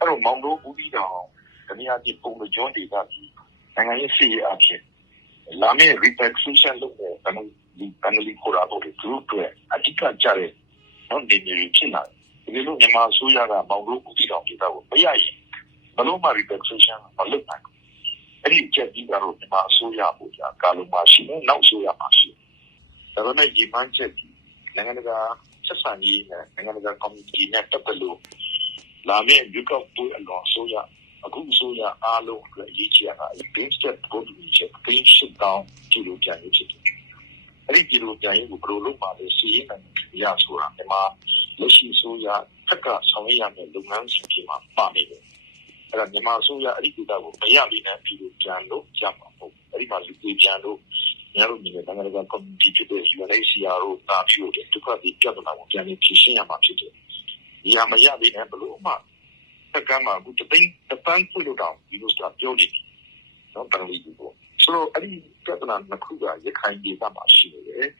အဲ့တော့ မောင်တော ဘူးသီးတောင် တနည်းအားဖြင့် ပုံမကျွန်းဒေသကြီးနိုင်ငံရေးစီရေးအဖြစ်လာမယ့် repatriation လုပ်တဲ့ဘယ်လိုဒီဘယ်လိုခေါ်ရတော့ဒီသူတို့အဓိကကြတဲ့နော်ဒီနေဖြစ်လာတယ်ဒီလိုမြန်မာအစိုးရက မောင်တော ဘူးသီးတောင်ဒေသကို မရရင် ဘယ်လိုမှ repatriation မလုပ်နိုင်ဘူး အဲ့ဒီချက်ကြီးကတော့ မြန်မာအစိုးရပို့ကြကာလုံမရှိဘူးနောက်အစိုးရမရှိဘူးဒါပေမဲ့ဒီမှန်းချက်ကြီးနိုင်ငံတကာ ဆက်ဆံရေးနဲ့ နိုင်ငံတကာ community နဲ့တက်တက်လို့ လာမယ့်ဒီကောက်ပွဲအလွန်အစိုးရအခုအစိုးရအားလုံးအတွက်အရေးကြီးတာက base step ကိုဒီချက် base shit down ကြည့်လို့ပြန်ရဖြစ်တယ်။အဲ့ဒီကြည့်လို့ပြန်ရင်ဘယ်လိုလုပ်ပါလဲစီးရင်နိုင်ရဆိုတာဒီမှာလက်ရှိအစိုးရထက်ကဆောင်ရွက်ရမယ့်လုပ်ငန်းစဉ်တွေမှာပါနေတယ်။အဲ့ဒါမြန်မာအစိုးရအဲ့ဒီဒေသကိုမရပြီးနဲ့ပြည်လို့ပြန်လို့ကြမှာမဟုတ်။အဲ့ဒီမှာလူတွေပြန်လို့များလို့ညီတဲ့နိုင်ငံတကာ community ဖြစ်တဲ့ UNHCR တို့တာပြီးတော့ဒုက္ခတွေပြဿနာကိုပြန်ပြီးဖြေရှင်းရမှာဖြစ်တယ်။ ဒီဟာမရသေးတဲ့ဘလို့မှတက္ကမအခုတသိန်းတပန်းပြုလို့တော့ဒီလိုဆိုတာပြောနေတယ်။နော်တန်လီကိုဆိုတော့အဲ့ဒီပြဿနာနှစ်ခုကရခိုင်ဒေသမှာရှိနေတယ်